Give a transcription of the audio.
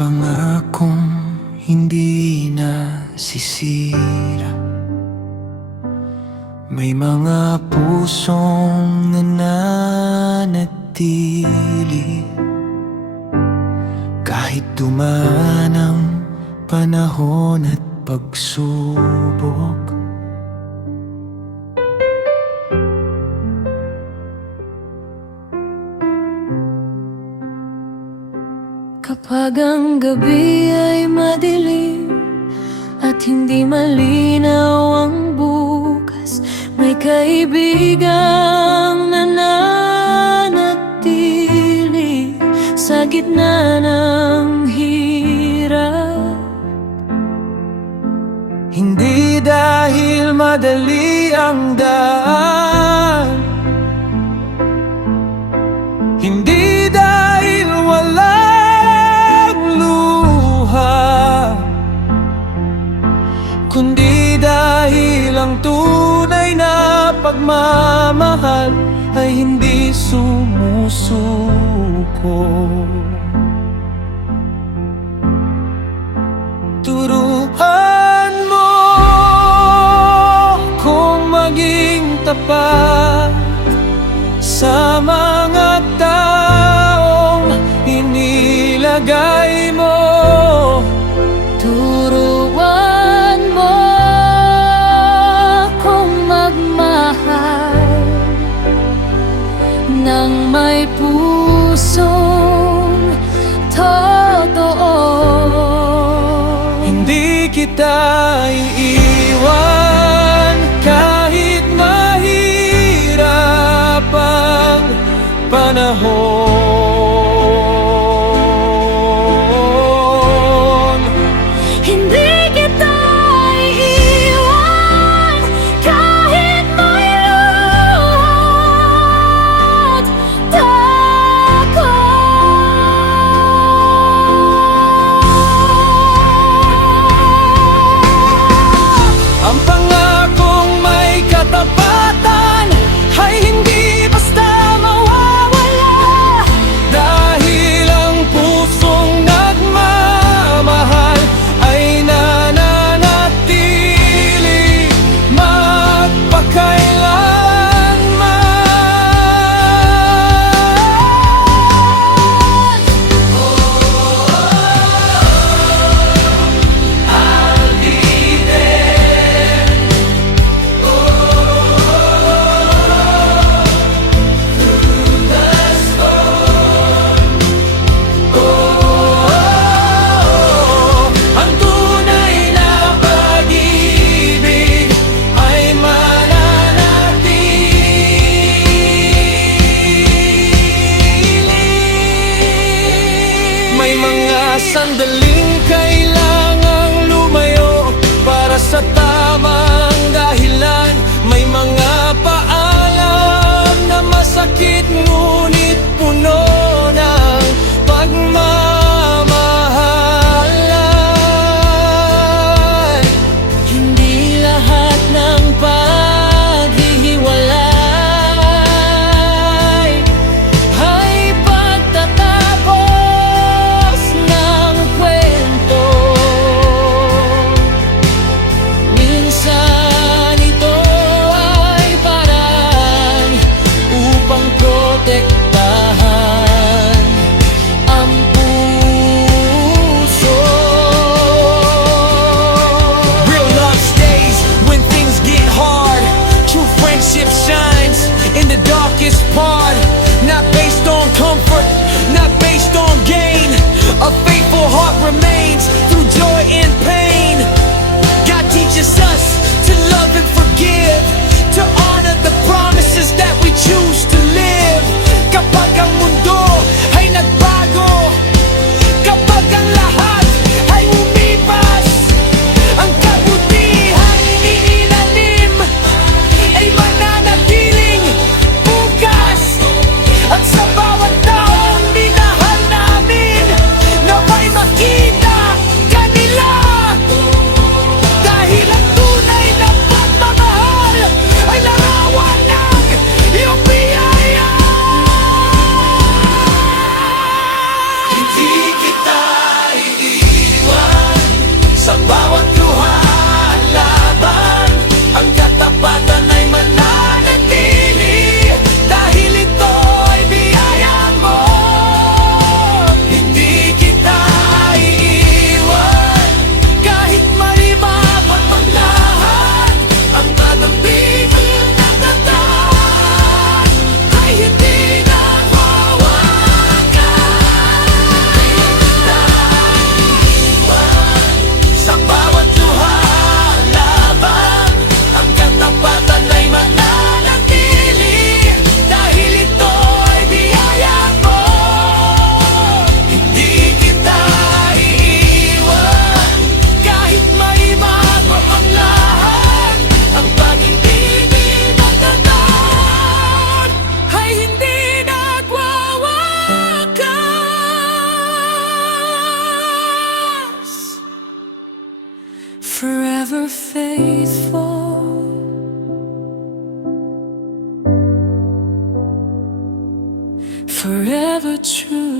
pangakong hindi nasisira. May mga pusong nananatili kahit dumaan ang panahon at pagsubok. Kapag ang gabi ay madilim at hindi malinaw ang bukas, may kaibigang nananatili sa gitna ng hirap. Hindi dahil madali ang daan, hindi dahil walang luha, kundi dahil ang tunay na pagmamahal ay hindi sumusuko. Turuan mo kung maging tapat sa mga taong inilagay mo. Turuan mo kung magmahal ng may pusong totoo. Hindi kita iiwan kahit mahirap ang panahon. Hindi kita iiwan kahit may luhat takot. Ang pangakong may katapatan ay hindi basta mawawala, dahil ang pusong nagmamahal ay nananatili magpakailanman. I'll be there. Ang tunay na pag-ibig ay mananatili. May mga sandaling kailangang lumayo para sa tamang dahilan. May mga paalam na masakit ngunit puno ng pagmamahalan. Hindi lahat ng paghihiwalay ay pagtatapos ng kwento. Minsan ito ay paraan upang protektahan forever true.